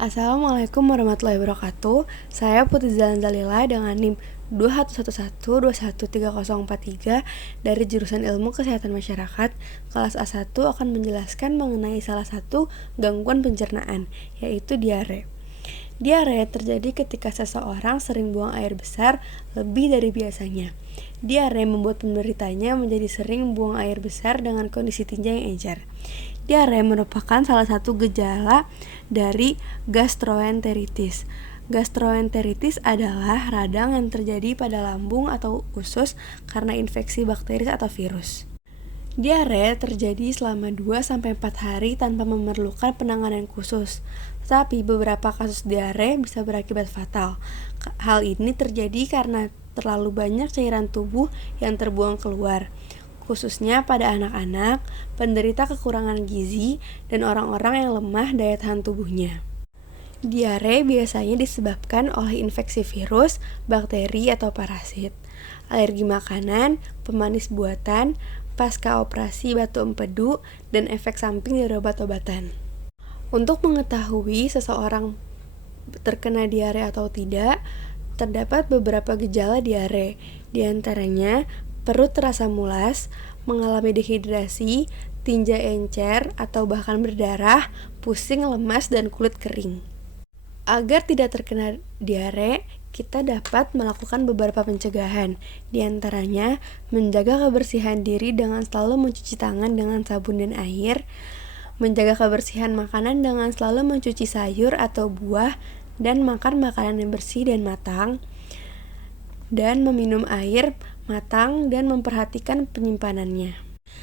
Assalamualaikum warahmatullahi wabarakatuh. Saya Putri Zalan Zalila dengan NIM 2111213043 dari jurusan Ilmu Kesehatan Masyarakat. Kelas A1 akan menjelaskan mengenai salah satu gangguan pencernaan, yaitu diare. Diare terjadi ketika seseorang sering buang air besar lebih dari biasanya. Diare membuat penderitanya menjadi sering buang air besar dengan kondisi tinja yang encer. Diare merupakan salah satu gejala dari gastroenteritis. Gastroenteritis adalah radang yang terjadi pada lambung atau usus karena infeksi bakteri atau virus. Diare terjadi selama 2-4 hari tanpa memerlukan penanganan khusus. Tetapi beberapa kasus diare bisa berakibat fatal. Hal ini terjadi karena terlalu banyak cairan tubuh yang terbuang keluar, khususnya pada anak-anak, penderita kekurangan gizi, dan orang-orang yang lemah daya tahan tubuhnya. Diare biasanya disebabkan oleh infeksi virus, bakteri, atau parasit, alergi makanan, pemanis buatan, pasca operasi batu empedu, dan efek samping dari obat-obatan. Untuk mengetahui seseorang terkena diare atau tidak, terdapat beberapa gejala diare. Di antaranya, perut terasa mulas, mengalami dehidrasi, tinja encer atau bahkan berdarah, pusing, lemas, dan kulit kering. Agar tidak terkena diare, kita dapat melakukan beberapa pencegahan. Di antaranya, menjaga kebersihan diri dengan selalu mencuci tangan dengan sabun dan air, menjaga kebersihan makanan dengan selalu mencuci sayur atau buah dan makan makanan yang bersih dan matang, dan meminum air matang dan memperhatikan penyimpanannya.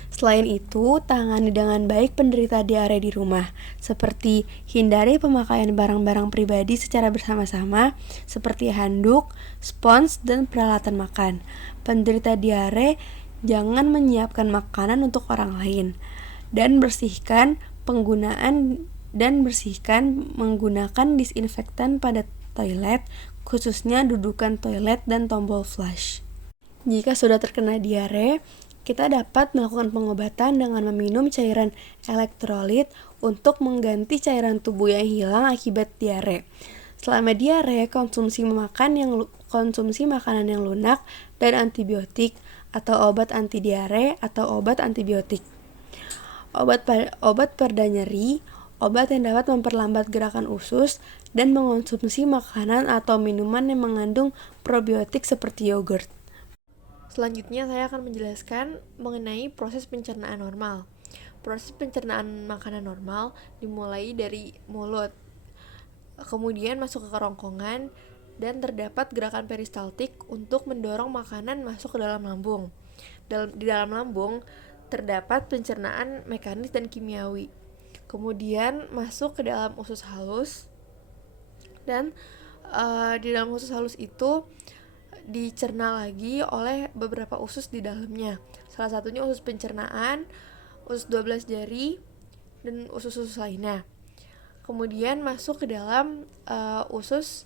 Selain itu, tangani dengan baik penderita diare di rumah, seperti hindari pemakaian barang-barang pribadi secara bersama-sama, seperti handuk, spons, dan peralatan makan. Penderita diare jangan menyiapkan makanan untuk orang lain, dan bersihkan menggunakan disinfektan pada toilet, khususnya dudukan toilet dan tombol flush. Jika sudah terkena diare, kita dapat melakukan pengobatan dengan meminum cairan elektrolit untuk mengganti cairan tubuh yang hilang akibat diare. Selama diare, konsumsi makanan yang lunak dan antibiotik atau obat anti diare atau obat antibiotik. Obat pereda nyeri, obat yang dapat memperlambat gerakan usus, dan mengonsumsi makanan atau minuman yang mengandung probiotik seperti yogurt. Selanjutnya saya akan menjelaskan mengenai proses pencernaan normal. Proses pencernaan makanan normal dimulai dari mulut, kemudian masuk ke kerongkongan, dan terdapat gerakan peristaltik untuk mendorong makanan masuk ke dalam lambung. Di dalam lambung terdapat pencernaan mekanis dan kimiawi. Kemudian masuk ke dalam usus halus, dan di dalam usus halus itu dicerna lagi oleh beberapa usus di dalamnya. Salah satunya usus pencernaan, usus 12 jari, dan usus-usus lainnya. Kemudian masuk ke dalam usus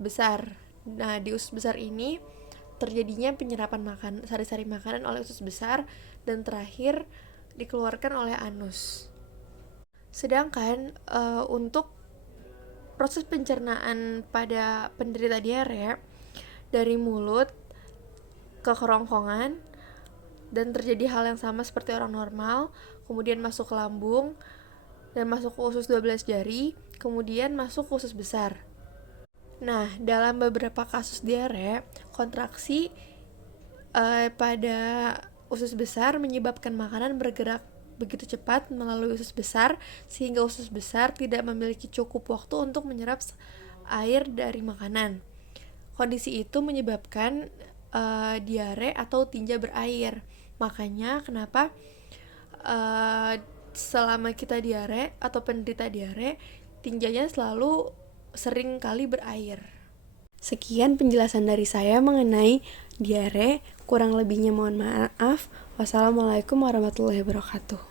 besar. Nah, di usus besar ini terjadinya penyerapan sari-sari makanan oleh usus besar, dan terakhir dikeluarkan oleh anus. Sedangkan untuk proses pencernaan pada penderita diare dari mulut ke kerongkongan, dan terjadi hal yang sama seperti orang normal, kemudian masuk ke lambung, dan masuk ke usus 12 jari, kemudian masuk ke usus besar. Nah, dalam beberapa kasus diare, kontraksi pada usus besar menyebabkan makanan bergerak begitu cepat melalui usus besar, sehingga usus besar tidak memiliki cukup waktu untuk menyerap air dari makanan. Kondisi itu menyebabkan diare atau tinja berair. Makanya kenapa selama kita diare atau penderita diare, tinjanya selalu sering kali berair. Sekian penjelasan dari saya mengenai diare. Kurang lebihnya mohon maaf. Wassalamualaikum warahmatullahi wabarakatuh.